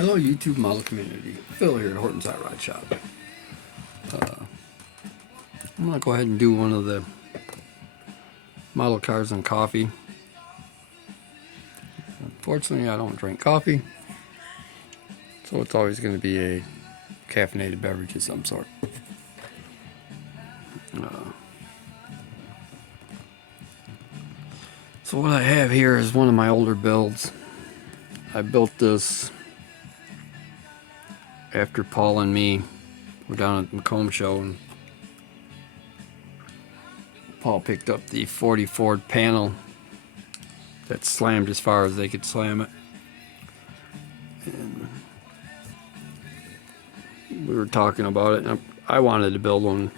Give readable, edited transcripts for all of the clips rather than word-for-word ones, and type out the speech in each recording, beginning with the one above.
Hello YouTube model community, Phil here at Horton's Hot Rod Shop. I'm going to go ahead and do one of the model cars and coffee. Unfortunately I don't drink coffee, so it's always going to be a caffeinated beverage of some sort. So what I have here is one of my older builds. I built this after Paul and me were down at the Macomb show, and Paul picked up the 40 Ford panel that slammed as far as they could slam it, and we were talking about it, and I wanted to build one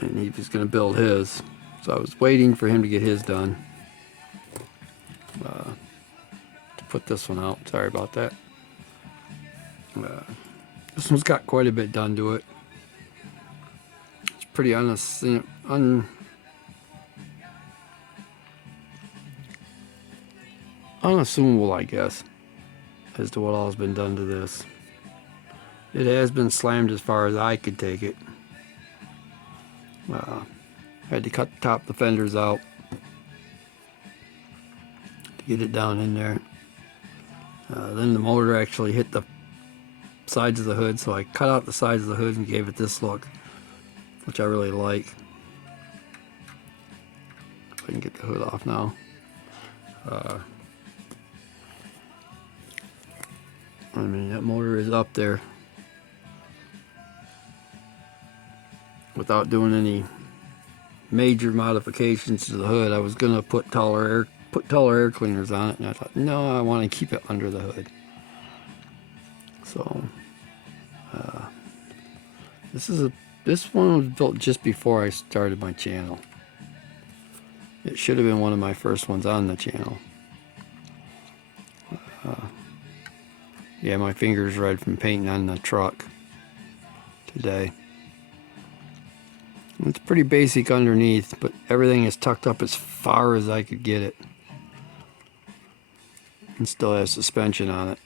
and he was going to build his, so I was waiting for him to get his done to put this one out. Sorry about that. This one's got quite a bit done to it. It's pretty unassumable, I guess, as to what all has been done to this. It has been slammed as far as I could take it. Had to cut the top of the fenders out to get it down in there. Then the motor actually hit the sides of the hood, so I cut out the sides of the hood and gave it this look, which I really like. If I can get the hood off now. I mean, that motor is up there without doing any major modifications to the hood. I was gonna put taller air cleaners on it, and I thought, no, I want to keep it under the hood. So this one was built just before I started my channel. It should have been one of my first ones on the channel. Yeah, my finger's red from painting on the truck today. It's pretty basic underneath, but everything is tucked up as far as I could get it. And still has suspension on it.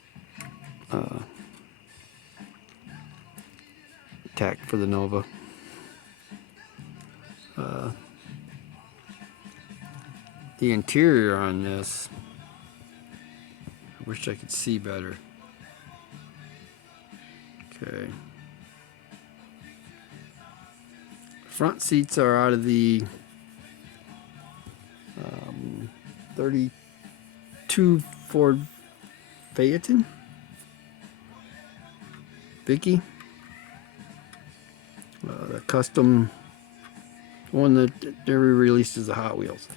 Tacked for the Nova. The interior on this, I wish I could see better. Okay. Front seats are out of the 32 Ford Phaeton Vicky. The custom one that they re-released as the Hot Wheels.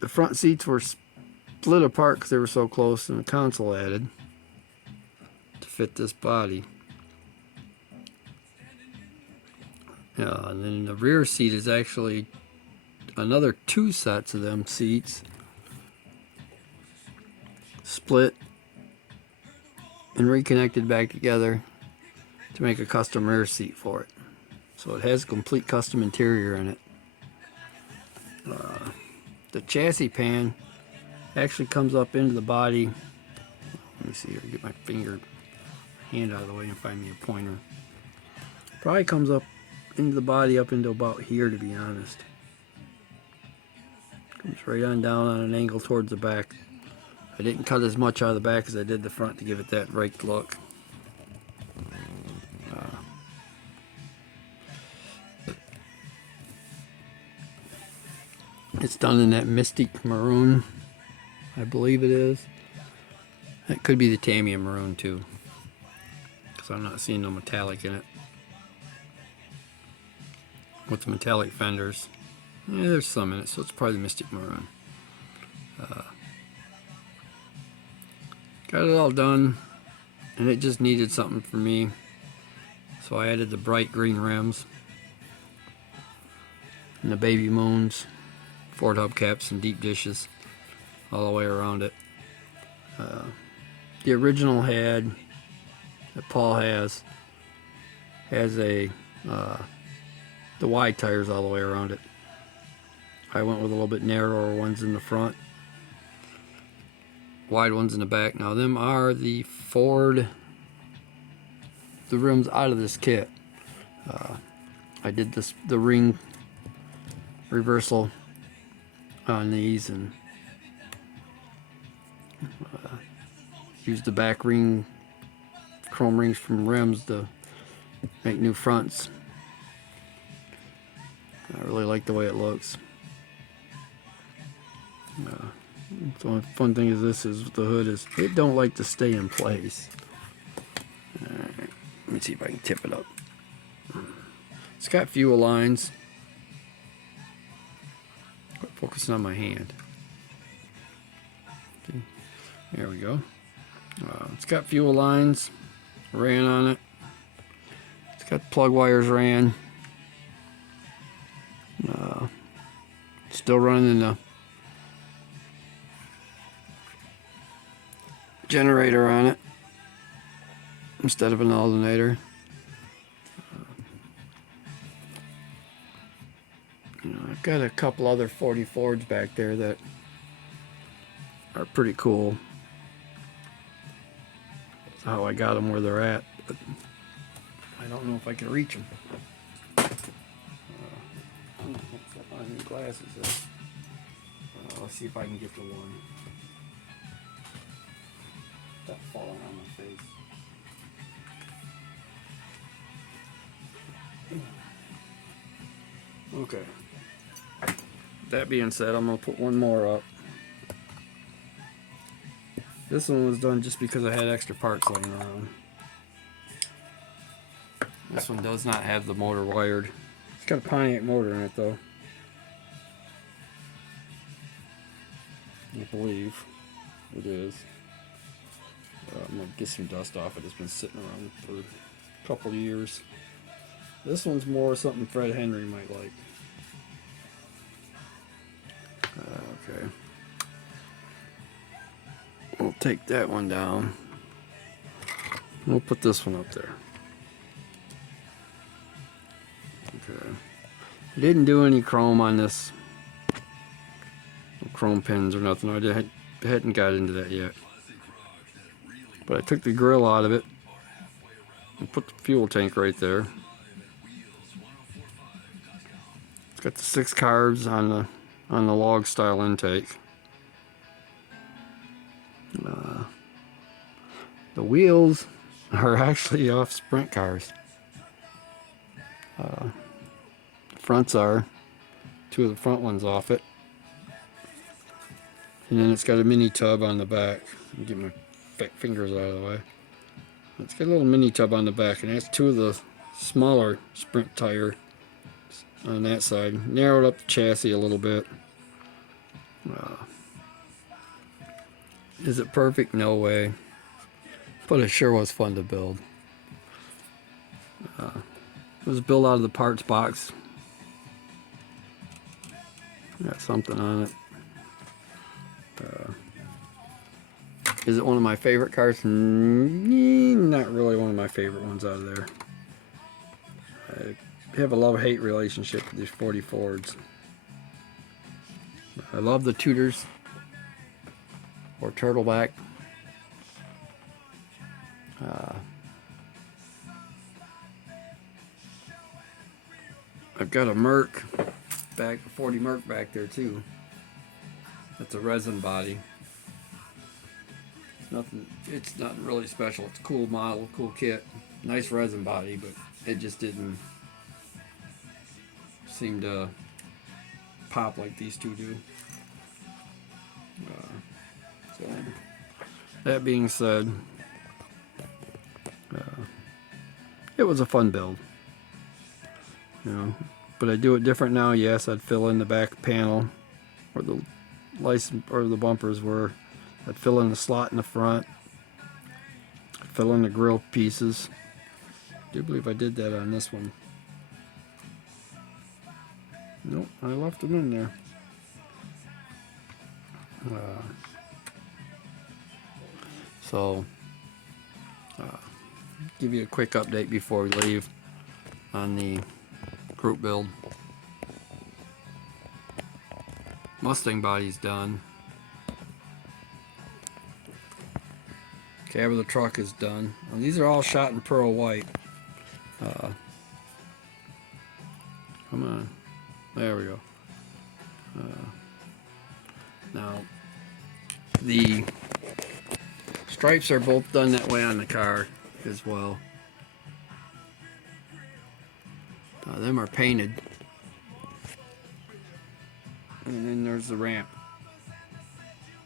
The front seats were split apart because they were so close, and a console added to fit this body. And then the rear seat is actually another 2 sets of them seats, split and reconnected back together to make a custom rear seat for it. So it has a complete custom interior in it. The chassis pan actually comes up into the body. Let me see here, get my hand out of the way and find me a pointer. Probably comes up into the body up into about here, to be honest. Comes right on down on an angle towards the back. I didn't cut as much out of the back as I did the front to give it that raked look. It's done in that Mystic Maroon, I believe it is. That could be the Tamiya Maroon too, because I'm not seeing no metallic in it. With the metallic fenders, yeah, there's some in it, so it's probably the Mystic Maroon. Got it all done, and it just needed something for me, so I added the bright green rims and the baby moons, Ford hubcaps, and deep dishes all the way around it. The original that Paul has a the wide tires all the way around it. I went with a little bit narrower ones in the front, wide ones in the back. Now them are the Ford, the rims out of this kit. I did the ring reversal on these and used the back ring, chrome rings from rims to make new fronts. I really like the way it looks. The only fun thing is this is the hood is it don't like to stay in place. Alright, let me see if I can tip it up. It's got fuel lines. Quit focusing on my hand. Okay, there we go. It's got fuel lines ran on it. It's got plug wires ran. Still running the generator on it instead of an alternator. I've got a couple other 40 Fords back there that are pretty cool. That's how I got them where they're at, but I don't know if I can reach them. I need glasses. Let's see if I can get the one. That falling on my face. Okay. That being said, I'm gonna put one more up. This one was done just because I had extra parts laying around. This one does not have the motor wired. It's got a Pontiac motor in it though. I believe it is. I'm gonna get some dust off it. It's been sitting around for a couple of years. This one's more something Fred Henry might like. Okay. We'll take that one down. We'll put this one up there. Okay. I didn't do any chrome on this. No chrome pins or nothing. I hadn't got into that yet. But I took the grill out of it and put the fuel tank right there. It's got the 6 carbs on the log style intake. The wheels are actually off sprint cars. The fronts are 2 of the front ones off it, and then it's got a mini tub on the back. Let me get my fingers out of the way. It's got a little mini tub on the back, and that's 2 of the smaller sprint tire on that side. Narrowed up the chassis a little bit. Is it perfect? No way. But it sure was fun to build. It was built out of the parts box. Got something on it. Is it one of my favorite cars? Not really one of my favorite ones out of there. I have a love-hate relationship with these 40 Fords. I love the Tudors or Turtleback. I've got a Merc back, a 40 Merc back there too. That's a resin body. It's nothing really special. It's a cool model, cool kit, nice resin body, but it just didn't seem to pop like these two do. So that being said, it was a fun build. But I do it different now. Yes, I'd fill in the back panel where the license or the bumpers were. I'd fill in the slot in the front. I'd fill in the grill pieces. I do believe I did that on this one. Nope, I left them in there. Give you a quick update before we leave on the group build. Mustang body's done. Cab of the truck is done. And these are all shot in pearl white. Come on. There we go. Now, the stripes are both done that way on the car as well. Them are painted. And then there's the ramp.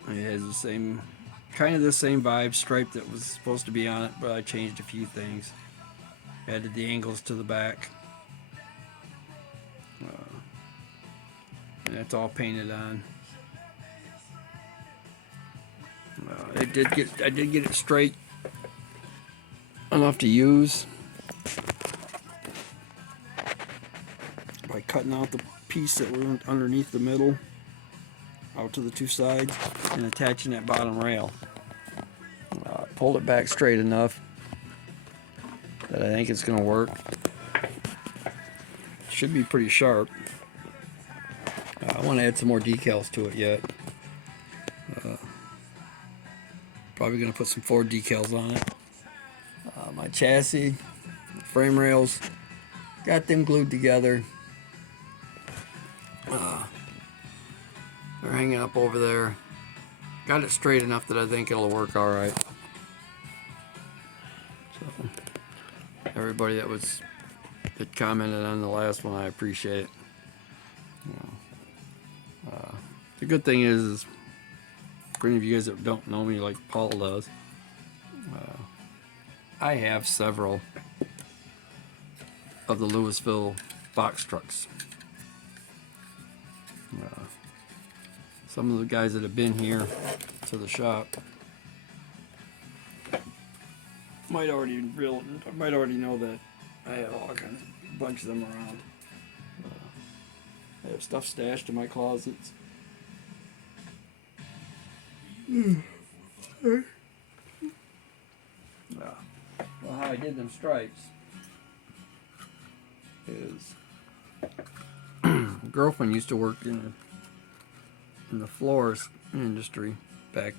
It has the same, kind of the same vibe stripe that was supposed to be on it, but I changed a few things. Added the angles to the back. And that's all painted on. I did get it straight enough to use by cutting out the piece that went underneath the middle out to the two sides and attaching that bottom rail. Pulled it back straight enough that I think it's going to work. Should be pretty sharp. I want to add some more decals to it yet. Probably going to put some Ford decals on it. My chassis, frame rails, got them glued together. They're hanging up over there. Got it straight enough that I think it'll work all right. So, everybody that commented on the last one, I appreciate it. The good thing is for any of you guys that don't know me like Paul does, I have several of the Louisville box trucks. Some of the guys that have been here to the shop might already know that I have all kinds of bunch of them around. I have stuff stashed in my closets. Well, how I did them stripes is girlfriend used to work in the florist industry back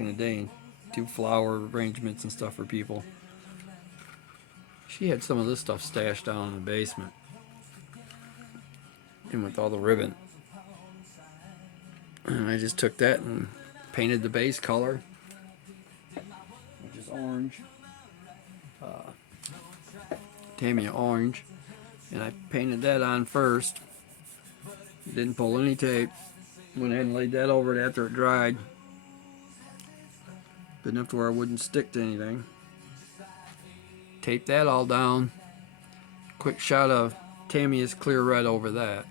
in the day and do flower arrangements and stuff for people. She had some of this stuff stashed down in the basement, and with all the ribbon, and I just took that and painted the base color, which is orange, Tamiya orange, and I painted that on first. Didn't pull any tape. Went ahead and laid that over it after it dried. Good enough to where it wouldn't stick to anything. Taped that all down. Quick shot of Tamiya's clear red over that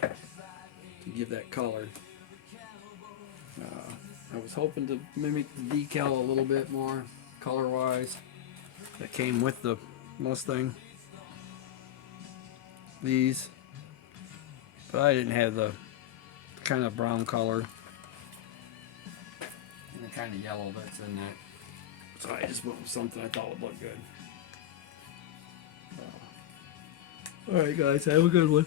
to give that color. I was hoping to mimic the decal a little bit more color-wise. That came with the Mustang. These. But I didn't have the kind of brown color and the kind of yellow that's in that. So I just went with something I thought would look good. Alright guys, have a good one.